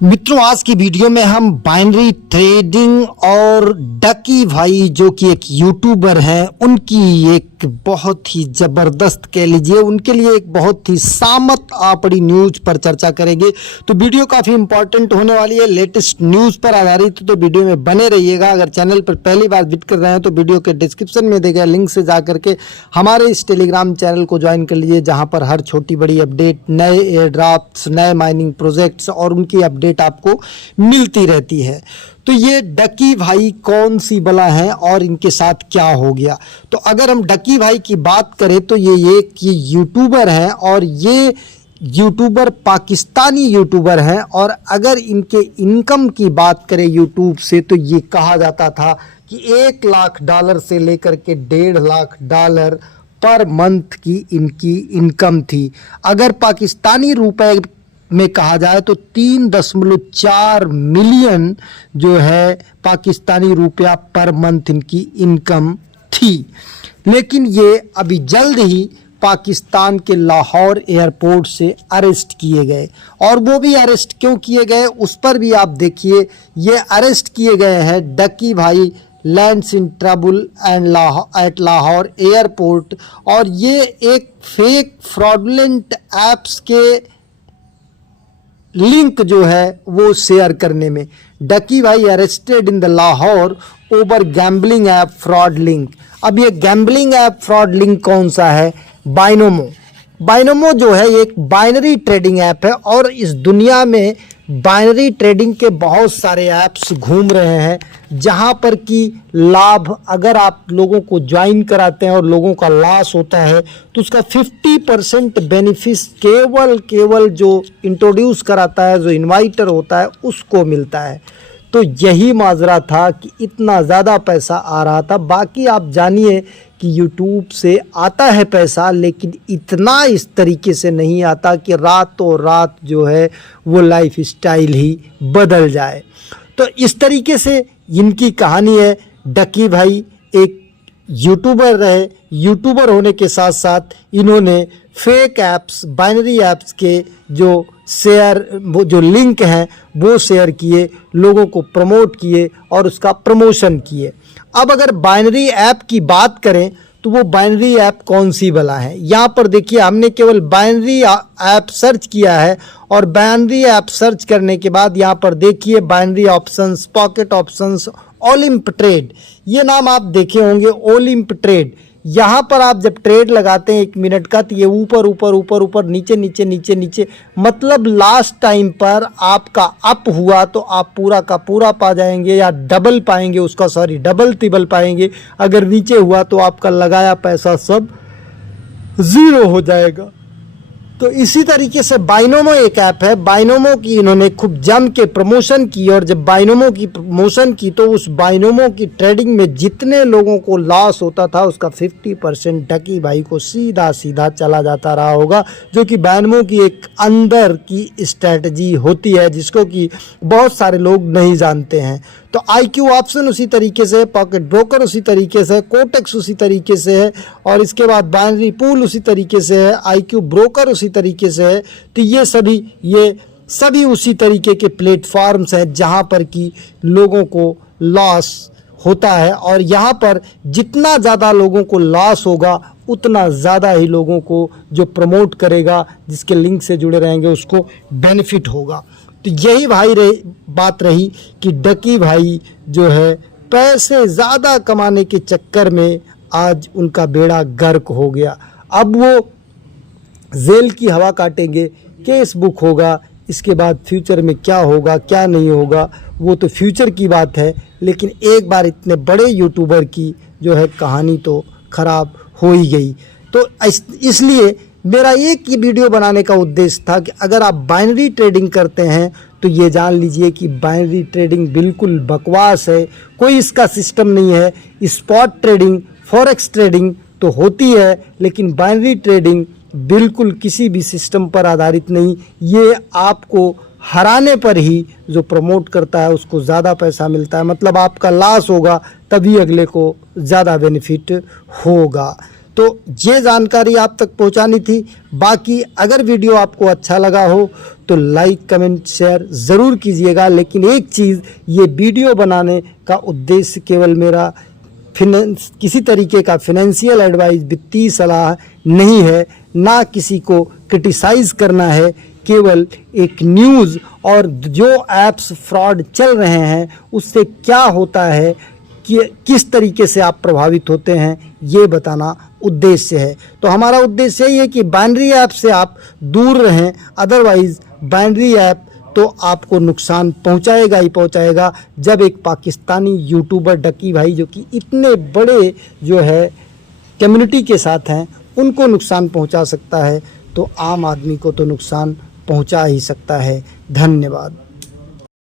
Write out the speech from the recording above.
मित्रों, आज की वीडियो में हम बाइनरी ट्रेडिंग और डकी भाई जो कि एक यूट्यूबर हैं उनकी एक बहुत ही ज़बरदस्त कह लीजिए उनके लिए एक बहुत ही सामत आपड़ी न्यूज़ पर चर्चा करेंगे। तो वीडियो काफ़ी इंपॉर्टेंट होने वाली है, लेटेस्ट न्यूज़ पर आधारित। तो वीडियो में बने रहिएगा। अगर चैनल पर पहली बार विजिट कर रहे हैं तो वीडियो के डिस्क्रिप्शन में दिए गए लिंक से जा करके हमारे इस टेलीग्राम चैनल को ज्वाइन कर लीजिए, जहाँ पर हर छोटी बड़ी अपडेट, नए एयर ड्राफ्ट्स, नए माइनिंग प्रोजेक्ट्स और उनकी अपडेट आपको मिलती रहती है। तो ये डकी भाई कौन सी बला है और इनके साथ क्या हो गया? तो अगर हम डकी भाई की बात करें तो ये एक यूट्यूबर हैं और ये यूट्यूबर पाकिस्तानी यूट्यूबर हैं। और अगर इनके इनकम की बात करें यूट्यूब से तो ये कहा जाता था कि $1,00,000 से लेकर के $1.5 लाख पर मंथ की इनकी इनकम थी। अगर पाकिस्तानी रुपए में कहा जाए तो 3.4 मिलियन जो है पाकिस्तानी रुपया पर मंथ इनकी इनकम थी। लेकिन ये अभी जल्द ही पाकिस्तान के लाहौर एयरपोर्ट से अरेस्ट किए गए। और वो भी अरेस्ट क्यों किए गए उस पर भी आप देखिए। ये अरेस्ट किए गए हैं Ducky Bhai lands in trouble and at Lahore airport. और ये एक फेक फ्रॉडलेंट ऐप्स के लिंक जो है वो शेयर करने में। Ducky Bhai arrested in the Lahore over gambling app fraud link. अब ये गैम्बलिंग ऐप फ्रॉड लिंक कौन सा है? बाइनोमो। बाइनोमो जो है एक बाइनरी ट्रेडिंग ऐप है और इस दुनिया में बाइनरी ट्रेडिंग के बहुत सारे ऐप्स घूम रहे हैं, जहां पर कि लाभ अगर आप लोगों को ज्वाइन कराते हैं और लोगों का लॉस होता है तो उसका 50% बेनिफिट केवल जो इंट्रोड्यूस कराता है, जो इन्वाइटर होता है, उसको मिलता है। तो यही माजरा था कि इतना ज़्यादा पैसा आ रहा था। बाकी आप जानिए कि यूट्यूब से आता है पैसा, लेकिन इतना इस तरीके से नहीं आता कि रातों रात जो है वो लाइफ स्टाइल ही बदल जाए। तो इस तरीके से इनकी कहानी है। डकी भाई एक यूट्यूबर रहे, यूट्यूबर होने के साथ साथ इन्होंने फेक ऐप्स, बाइनरी ऐप्स के जो वो जो लिंक हैं वो शेयर किए, लोगों को प्रमोट किए और उसका प्रमोशन किए। अब अगर बाइनरी ऐप की बात करें तो वो बाइनरी ऐप कौन सी वाला है? यहाँ पर देखिए, हमने केवल बाइनरी ऐप सर्च किया है और बाइनरी ऐप सर्च करने के बाद यहाँ पर देखिए binary options, pocket options, Olymp trade, ये नाम आप देखे होंगे। ओलिम्प ट्रेड, यहाँ पर आप जब ट्रेड लगाते हैं 1 मिनट का तो ये ऊपर ऊपर ऊपर ऊपर नीचे नीचे नीचे नीचे, मतलब लास्ट टाइम पर आपका अप हुआ तो आप पूरा का पूरा पा जाएंगे या डबल पाएंगे उसका, डबल तिबल पाएंगे। अगर नीचे हुआ तो आपका लगाया पैसा सब ज़ीरो हो जाएगा। तो इसी तरीके से बाइनोमो एक ऐप है। बाइनोमो की इन्होंने खूब जम के प्रमोशन की और जब बाइनोमो की प्रमोशन की तो उस बाइनोमो की ट्रेडिंग में जितने लोगों को लॉस होता था उसका 50% डकी भाई को सीधा सीधा चला जाता रहा होगा, जो कि बाइनोमो की एक अंदर की स्ट्रेटजी होती है जिसको कि बहुत सारे लोग नहीं जानते हैं। तो IQ ऑप्शन उसी तरीके से है, पॉकेट ब्रोकर उसी तरीके से है, कोटेक्स उसी तरीके से है और इसके बाद बाइनरी पूल उसी तरीके से है, IQ ब्रोकर उसी तरीके से है। तो ये सभी उसी तरीके के प्लेटफॉर्म्स हैं जहां पर कि लोगों को लॉस होता है। और यहाँ पर जितना ज़्यादा लोगों को लॉस होगा उतना ज़्यादा ही लोगों को जो प्रमोट करेगा, जिसके लिंक से जुड़े रहेंगे, उसको बेनिफिट होगा। तो यही बात रही कि डकी भाई जो है पैसे ज़्यादा कमाने के चक्कर में आज उनका बेड़ा गर्क हो गया। अब वो जेल की हवा काटेंगे, केस बुक होगा, इसके बाद फ्यूचर में क्या होगा क्या नहीं होगा वो तो फ्यूचर की बात है। लेकिन एक बार इतने बड़े यूट्यूबर की जो है कहानी तो ख़राब हो ही गई। तो इसलिए मेरा एक ही वीडियो बनाने का उद्देश्य था कि अगर आप बाइनरी ट्रेडिंग करते हैं तो ये जान लीजिए कि बाइनरी ट्रेडिंग बिल्कुल बकवास है, कोई इसका सिस्टम नहीं है। स्पॉट ट्रेडिंग, फॉरेक्स ट्रेडिंग तो होती है, लेकिन बाइनरी ट्रेडिंग बिल्कुल किसी भी सिस्टम पर आधारित नहीं। ये आपको हराने पर ही जो प्रमोट करता है उसको ज़्यादा पैसा मिलता है, मतलब आपका लॉस होगा तभी अगले को ज़्यादा बेनिफिट होगा। तो ये जानकारी आप तक पहुंचानी थी। बाकी अगर वीडियो आपको अच्छा लगा हो तो लाइक कमेंट शेयर ज़रूर कीजिएगा। लेकिन एक चीज़, ये वीडियो बनाने का उद्देश्य केवल मेरा किसी तरीके का फिनेंशियल एडवाइस, वित्तीय सलाह नहीं है, ना किसी को क्रिटिसाइज़ करना है। केवल एक न्यूज़ और जो ऐप्स फ्रॉड चल रहे हैं उससे क्या होता है, कि किस तरीके से आप प्रभावित होते हैं, ये बताना उद्देश्य है। तो हमारा उद्देश्य यही है कि बाइनरी ऐप से आप दूर रहें। अदरवाइज़ बाइनरी ऐप तो आपको नुकसान पहुंचाएगा ही पहुंचाएगा। जब एक पाकिस्तानी यूट्यूबर डकी भाई, जो कि इतने बड़े जो है कम्युनिटी के साथ हैं, उनको नुकसान पहुंचा सकता है, तो आम आदमी को तो नुकसान पहुंचा ही सकता है। धन्यवाद।